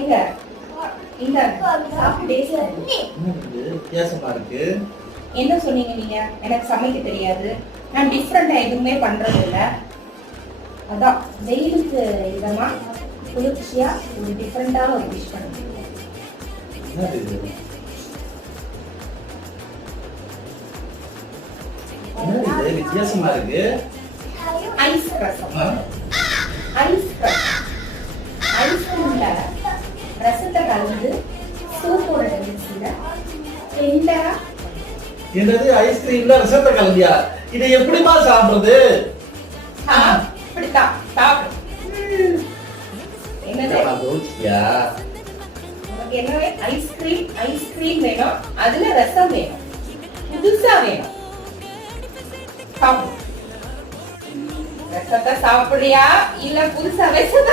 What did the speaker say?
எங்க இந்த சாப்பிட்டே வித்தியாசமா இருக்கு. என்ன சொன்னீங்க நீங்க? எனக்கு சமைக்க தெரியாது, நான் டிஃப்ரெண்டா எதுவுமே பண்றது இல்ல. அதான் வெயிலுக்கு இதமா குளிர்ச்சியா ஒரு டிஃப்ரெண்டா ஒரு டிஷ் பண்ணுங்க. என்னது இது? என்னது இது? வித்தியாசமா இருக்கு. ஐஸ் ரசம். ஐஸ் ரசம். ஐஸ்கிரீம்ல ரசத்தை கலந்து சூப்போட டெலிசில டெண்டரா. என்னது ஐஸ்கிரீம்ல ரசத்தை கலந்தியா? இதை எப்படிமா சாப்பிடுறது? இப்படித்தான் சாப்பிடு. என்னது உனக்கு என்ன? ஐஸ்கிரீம் வேணும், அதுல ரசம் வேணும், புதுசா வேணும். சாப்பிடு. ரசத்தை சாப்பிடுறியா இல்ல புதுசா விஷத்தை